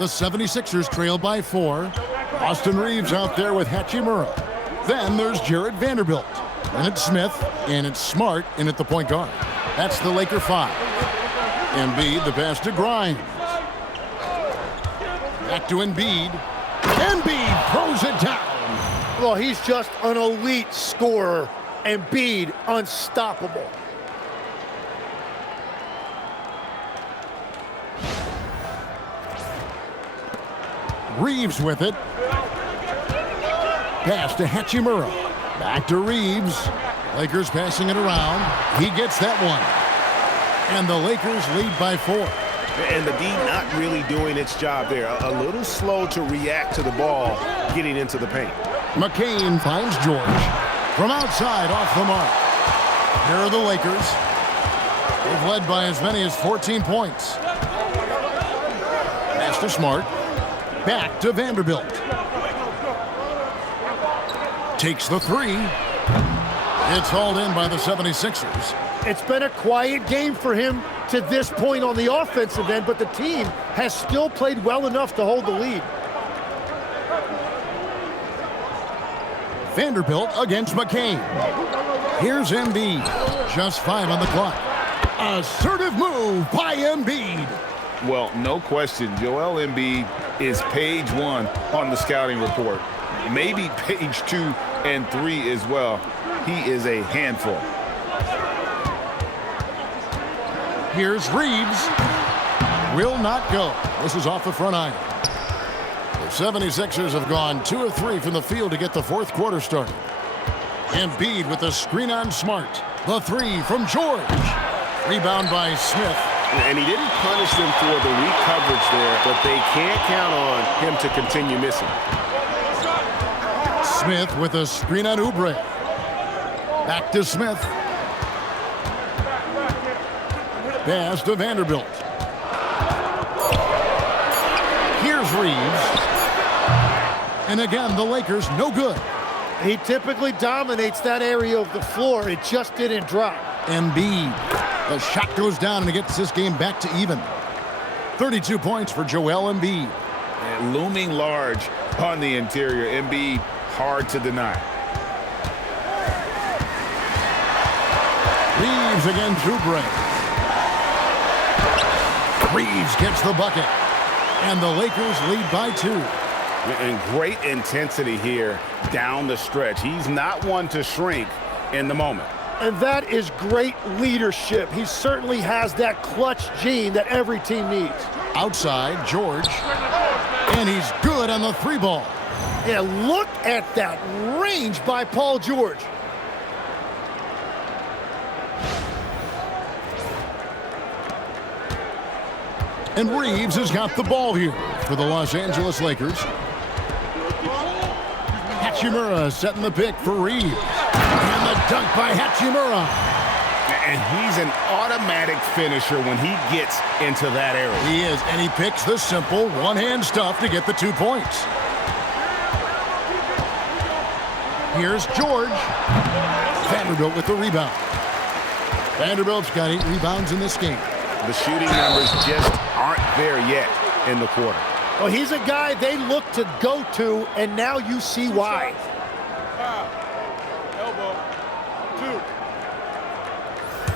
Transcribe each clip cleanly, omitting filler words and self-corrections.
The 76ers trail by 4. Austin Reeves out there with Hachimura. Then there's Jarred Vanderbilt. Then it's Smith, and it's Smart in at the point guard. That's the Laker 5. Embiid, the pass to Grimes. Back to Embiid. Embiid throws it down. Well, he's just an elite scorer. Embiid, unstoppable. Reeves with it. Pass to Hachimura. Back to Reeves. Lakers passing it around. He gets that one. And the Lakers lead by 4. And the D not really doing its job there. A little slow to react to the ball getting into the paint. McCain finds George. From outside, off the mark. Here are the Lakers. They've led by as many as 14 points. Pass to Smart. Back to Vanderbilt. Takes the 3. It's hauled in by the 76ers. It's been a quiet game for him to this point on the offensive end, but the team has still played well enough to hold the lead. Vanderbilt against McCain. Here's Embiid. Just 5 on the clock. Assertive move by Embiid. Well, no question, Joel Embiid is page 1 on the scouting report. Maybe page 2 and 3 as well. He is a handful. Here's Reeves. Will not go. This is off the front iron. The 76ers have gone 2 of 3 from the field to get the fourth quarter started. Embiid with the screen on Smart. The 3 from George. Rebound by Smith. And he didn't punish them for the weak coverage there, but they can't count on him to continue missing. Smith with a screen on Oubre. Back to Smith. Pass to Vanderbilt. Here's Reeves. And again, the Lakers no good. He typically dominates that area of the floor. It just didn't drop. Embiid. The shot goes down and it gets this game back to even. 32 points for Joel Embiid. And looming large on the interior. Embiid, hard to deny. Reeves against Oubre. Reeves gets the bucket. And the Lakers lead by 2. And great intensity here down the stretch. He's not one to shrink in the moment. And that is great leadership. He certainly has that clutch gene that every team needs. Outside, George. And he's good on the 3 ball. Yeah, look at that range by Paul George. And Reeves has got the ball here for the Los Angeles Lakers. Hachimura setting the pick for Reeves. And the dunk by Hachimura. And he's an automatic finisher when he gets into that area. He is, and he picks the simple one-hand stuff to get the 2 points. Here's George. Vanderbilt with the rebound. Vanderbilt's got 8 rebounds in this game. The shooting numbers just aren't there yet in the quarter. Well, he's a guy they look to go to, and now you see why.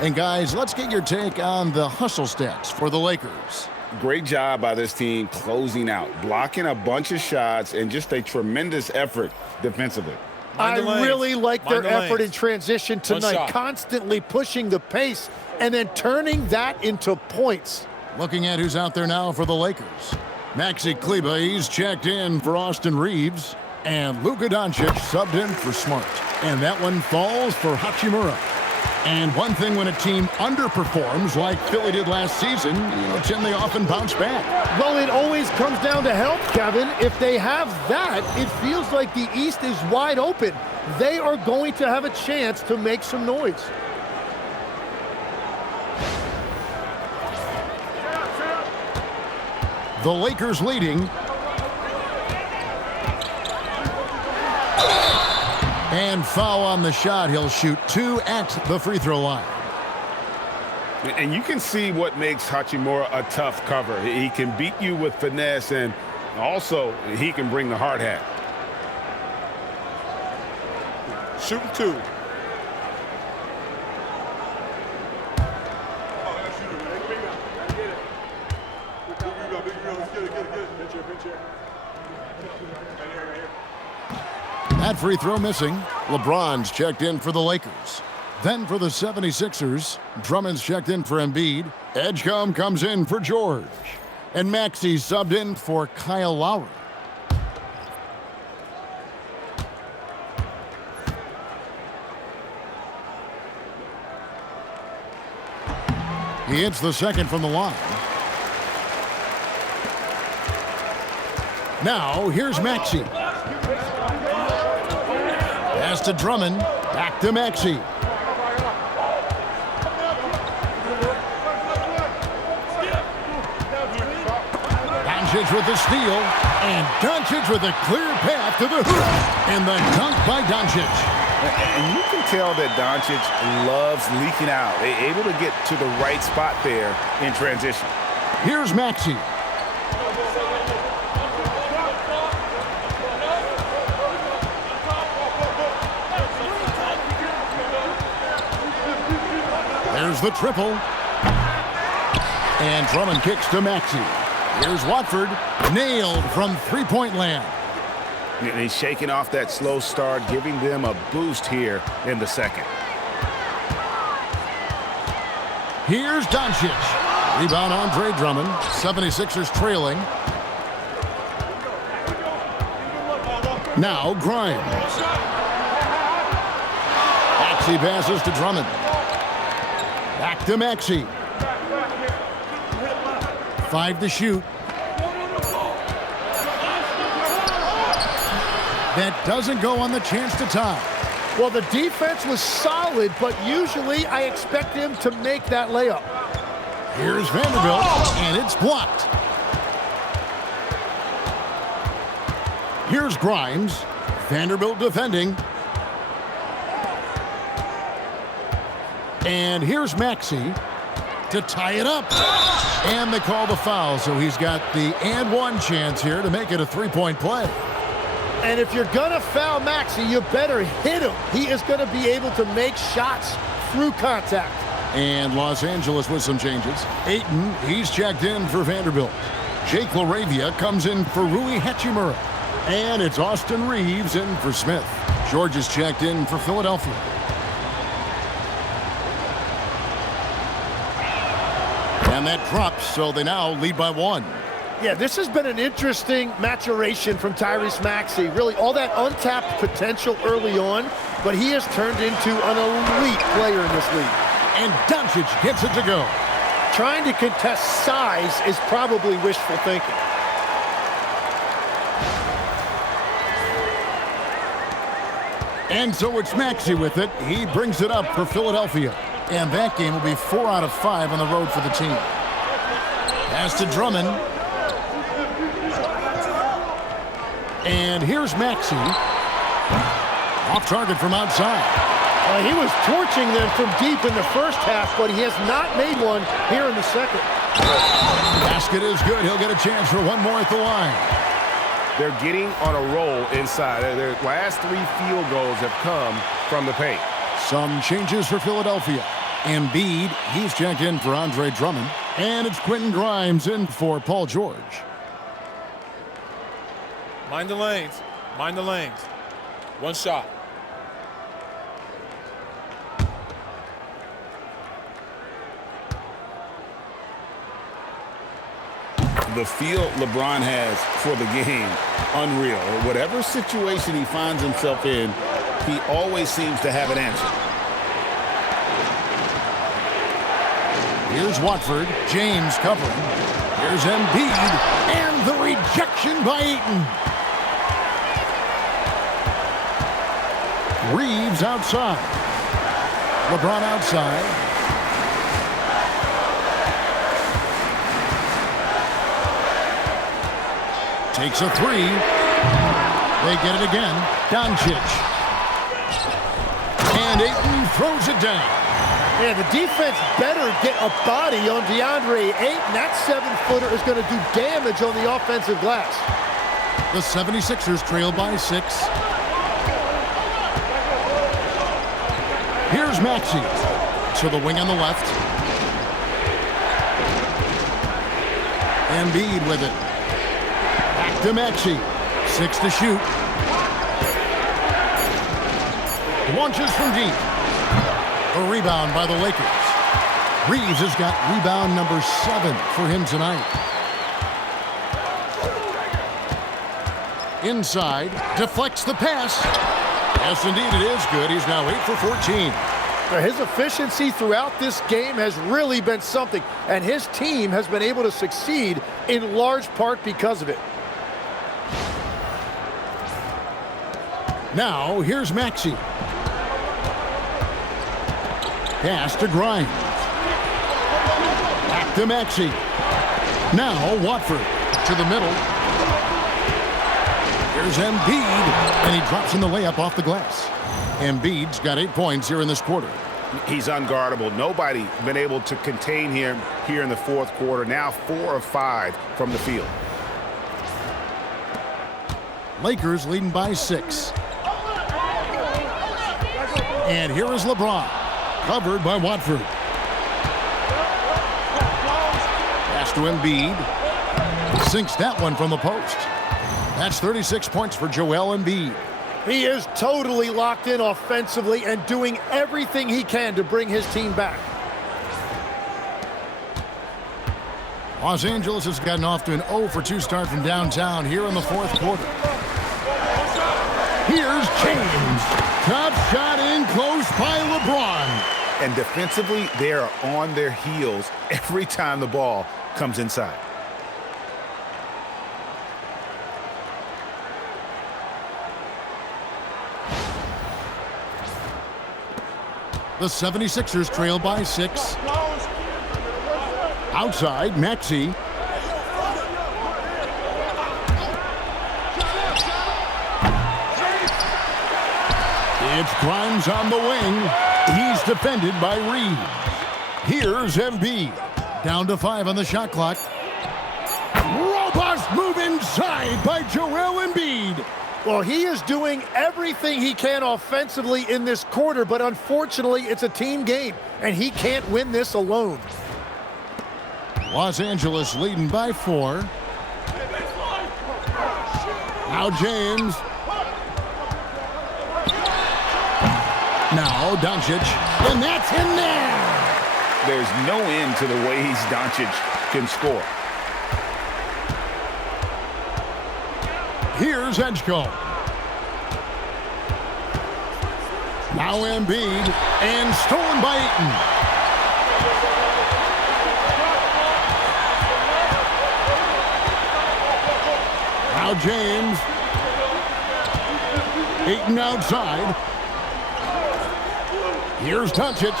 And guys, let's get your take on the hustle stats for the Lakers. Great job by this team closing out, blocking a bunch of shots, and just a tremendous effort defensively. I really like their effort in transition tonight, constantly pushing the pace and then turning that into points. Looking at who's out there now for the Lakers. Maxi Kleber, he's checked in for Austin Reeves. And Luka Doncic subbed in for Smart. And that one falls for Hachimura. And one thing when a team underperforms like Philly did last season, Tim, they often bounce back. Well, it always comes down to health, Kevin. If they have that, it feels like the East is wide open. They are going to have a chance to make some noise. The Lakers leading. And foul on the shot. He'll shoot 2 at the free throw line. And you can see what makes Hachimura a tough cover. He can beat you with finesse, and also he can bring the hard hat. Shooting 2. That free throw missing. LeBron's checked in for the Lakers. Then for the 76ers, Drummond's checked in for Embiid. Edgecombe comes in for George. And Maxey subbed in for Kyle Lowry. He hits the second from the line. Now, here's Maxey. Pass to Drummond. Back to Maxey. Doncic with the steal. And Doncic with a clear path to the hoop. And the dunk by Doncic. And you can tell that Doncic loves leaking out. They're able to get to the right spot there in transition. Here's Maxey. There's the triple. And Drummond kicks to Maxey. Here's Watford. Nailed from three-point land. And he's shaking off that slow start, giving them a boost here in the second. Here's Doncic. Rebound Andre Drummond. 76ers trailing. Now Grimes. Maxey passes to Drummond. Back to Maxey. 5 to shoot. That doesn't go on the chance to tie. Well, the defense was solid, but usually I expect him to make that layup. Here's Vanderbilt, and it's blocked. Here's Grimes. Vanderbilt defending. And here's Maxey to tie it up. And they call the foul, so he's got the and one chance here to make it a three-point play. And if you're going to foul Maxey, you better hit him. He is going to be able to make shots through contact. And Los Angeles with some changes. Ayton, he's checked in for Vanderbilt. Jake LaRavia comes in for Rui Hachimura. And it's Austin Reeves in for Smith. George is checked in for Philadelphia. And that drops, so they now lead by 1. Yeah, this has been an interesting maturation from Tyrese Maxey. Really, all that untapped potential early on, but he has turned into an elite player in this league. And Doncic gets it to go. Trying to contest size is probably wishful thinking. And so it's Maxey with it. He brings it up for Philadelphia. And that game will be 4 out of 5 on the road for the team. Pass to Drummond. And here's Maxey. Off target from outside. He was torching them from deep in the first half, but he has not made one here in the second. Basket is good. He'll get a chance for one more at the line. They're getting on a roll inside. Their last 3 field goals have come from the paint. Some changes for Philadelphia. Embiid, he's checked in for Andre Drummond. And it's Quentin Grimes in for Paul George. Mind the lanes. Mind the lanes. One shot. The feel LeBron has for the game, unreal. Whatever situation he finds himself in, he always seems to have an answer. Here's Watford. James covering. Here's Embiid. And the rejection by Ayton. Reeves outside. LeBron outside. Takes a 3. They get it again. Doncic. And Ayton throws it down. Yeah, the defense better get a body on DeAndre Ayton. That 7-footer is going to do damage on the offensive glass. The 76ers trail by 6. Here's Maxey to the wing on the left. Embiid with it. Back to Maxey. 6 to shoot. Launches from deep. A rebound by the Lakers. Reeves has got rebound number 7 for him tonight. Inside, deflects the pass. Yes, indeed, it is good. He's now 8 for 14. His efficiency throughout this game has really been something, and his team has been able to succeed in large part because of it. Now, here's Maxey. Pass to Grimes. Back to Maxey. Now, Watford to the middle. Here's Embiid, and he drops in the layup off the glass. Embiid's got 8 points here in this quarter. He's unguardable. Nobody been able to contain him here in the fourth quarter. Now 4 of 5 from the field. Lakers leading by 6. And here is LeBron, covered by Watford. Pass to Embiid. Sinks that one from the post. That's 36 points for Joel Embiid. He is totally locked in offensively and doing everything he can to bring his team back. Los Angeles has gotten off to an 0 for 2 start from downtown here in the fourth quarter. Here's James. Top shot in close by LeBron. And defensively, they are on their heels every time the ball comes inside. The 76ers trail by 6. Outside, Maxey. It's Grimes on the wing. He's defended by Reeves. Here's Embiid. Down to 5 on the shot clock. Robust move inside by Joel Embiid. Well, he is doing everything he can offensively in this quarter, but unfortunately, it's a team game, and he can't win this alone. Los Angeles leading by 4. Now James. Now Doncic. And that's in there. There's no end to the ways Doncic can score. Here's Edgecombe. Now Embiid, and stolen by Ayton. Now James. Ayton outside. Here's Doncic.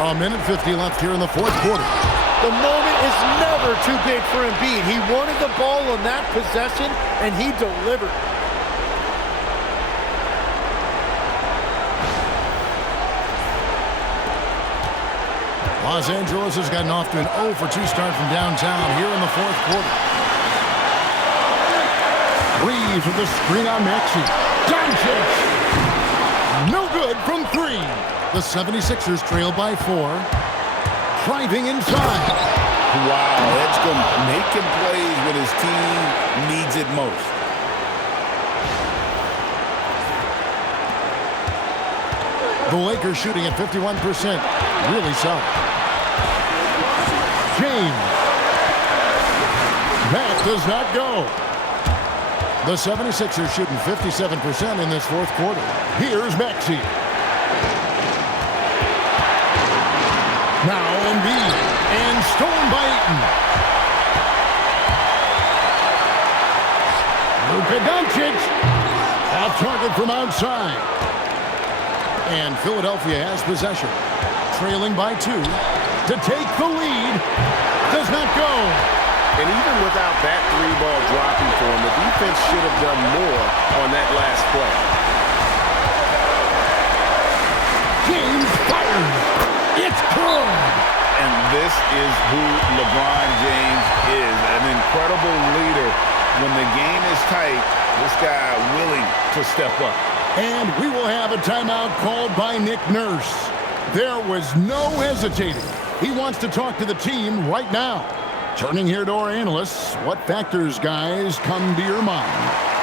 A minute 50 left here in the fourth quarter. The moment is never too big for Embiid. He wanted the ball on that possession, and he delivered. Los Angeles has gotten off to an 0 for 2 start from downtown here in the fourth quarter. Reeves with the screen on Maxey. Doncic! No good from 3. The 76ers trail by 4. Driving inside. Wow, Edgecombe making plays when his team needs it most. The Lakers shooting at 51%. Really solid. James. That does not go. The 76ers shooting 57% in this fourth quarter. Here's Maxey. Now Embiid, and stolen by Ayton. Luka Doncic, off target from outside. And Philadelphia has possession, trailing by 2 to take the lead. Does not go. And even without that 3-ball dropping for him, the defense should have done more on that last play. This is who LeBron James is, an incredible leader. When the game is tight, this guy willing to step up. And we will have a timeout called by Nick Nurse. There was no hesitating. He wants to talk to the team right now. Turning here to our analysts, what factors, guys, come to your mind?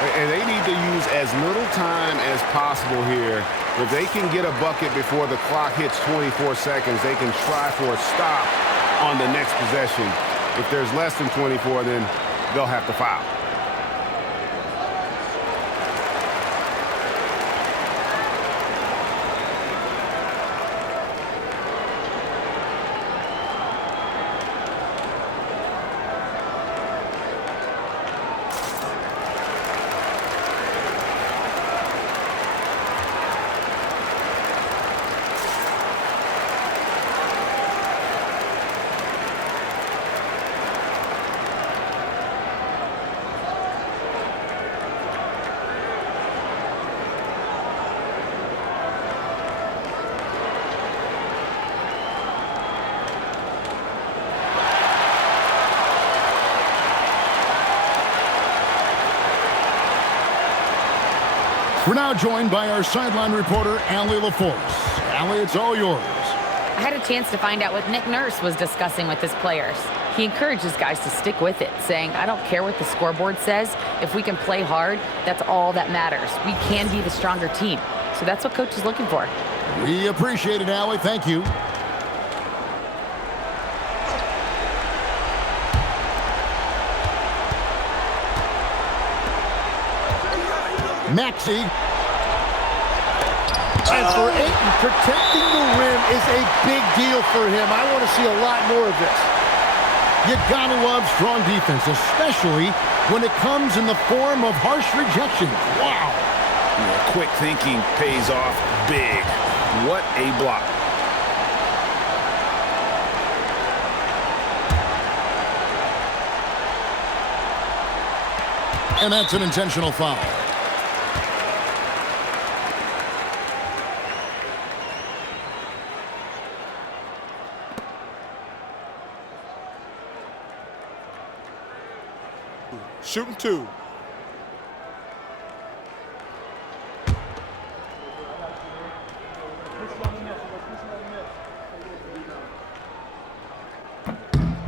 And they need to use as little time as possible here. If they can get a bucket before the clock hits 24 seconds, they can try for a stop on the next possession. If there's less than 24, then they'll have to foul. We're now joined by our sideline reporter, Allie LaForce. Allie, it's all yours. I had a chance to find out what Nick Nurse was discussing with his players. He encourages guys to stick with it, saying, I don't care what the scoreboard says. If we can play hard, that's all that matters. We can be the stronger team. So that's what Coach is looking for. We appreciate it, Allie. Thank you. Maxey. And for Ayton, protecting the rim is a big deal for him. I want to see a lot more of this. You gotta love strong defense, especially when it comes in the form of harsh rejections. Wow. Quick thinking pays off big. What a block. And that's an intentional foul. Shooting two.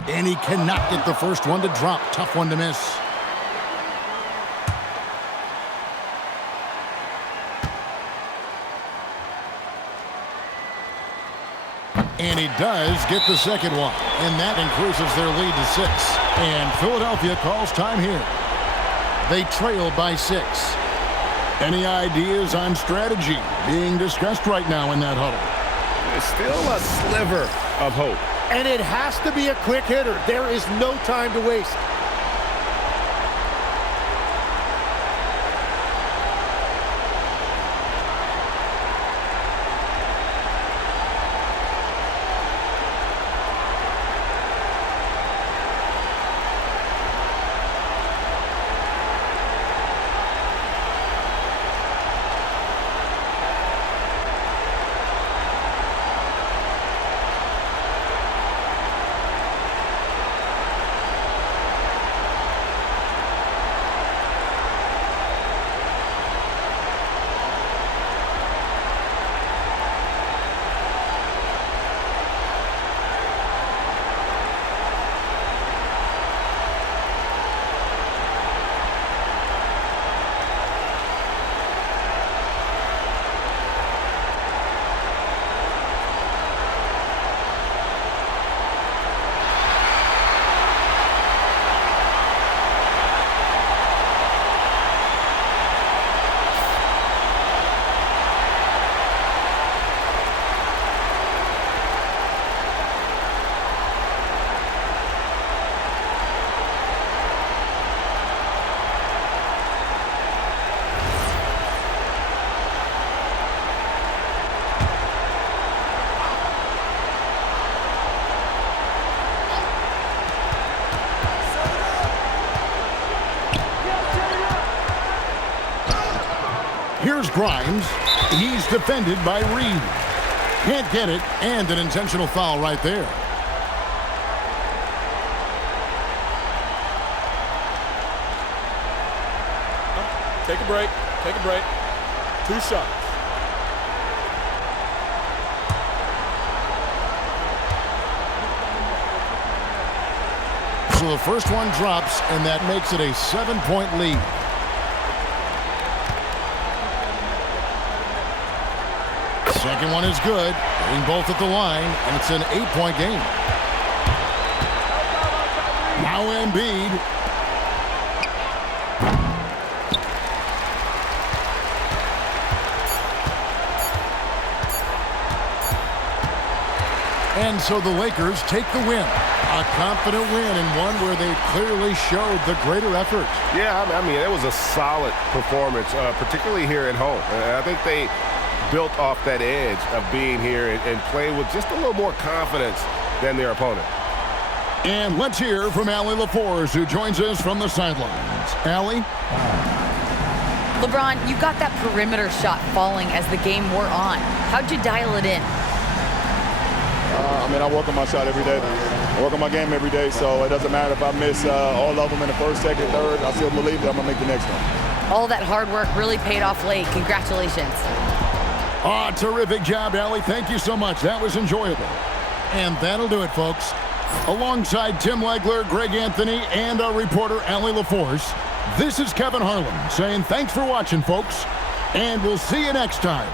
And he cannot get the first one to drop. Tough one to miss. And he does get the second one. And that increases their lead to 6. And Philadelphia calls time here. They trail by 6. Any ideas on strategy being discussed right now in that huddle? There's still a sliver of hope. And it has to be a quick hitter. There is no time to waste. Here's Grimes. He's defended by Reed. Can't get it, and an intentional foul right there. Take a break. Take a break. 2 shots. So the first one drops, and that makes it a 7-point lead. Second one is good. Hitting both at the line, and it's an 8-point game. Now Embiid. And so the Lakers take the win. A confident win, and one where they clearly showed the greater effort. Yeah, I mean, it was a solid performance, particularly here at home. I think they built off that edge of being here and played with just a little more confidence than their opponent. And let's hear from Allie LaForce, who joins us from the sidelines. Allie? LeBron, you got that perimeter shot falling as the game wore on. How'd you dial it in? I work on my shot every day. I work on my game every day, so it doesn't matter if I miss all of them in the first, second, third. I still believe that I'm going to make the next one. All that hard work really paid off late. Congratulations. Terrific job, Allie. Thank you so much. That was enjoyable. And that'll do it, folks. Alongside Tim Legler, Greg Anthony, and our reporter, Allie LaForce, this is Kevin Harlan saying thanks for watching, folks, and we'll see you next time.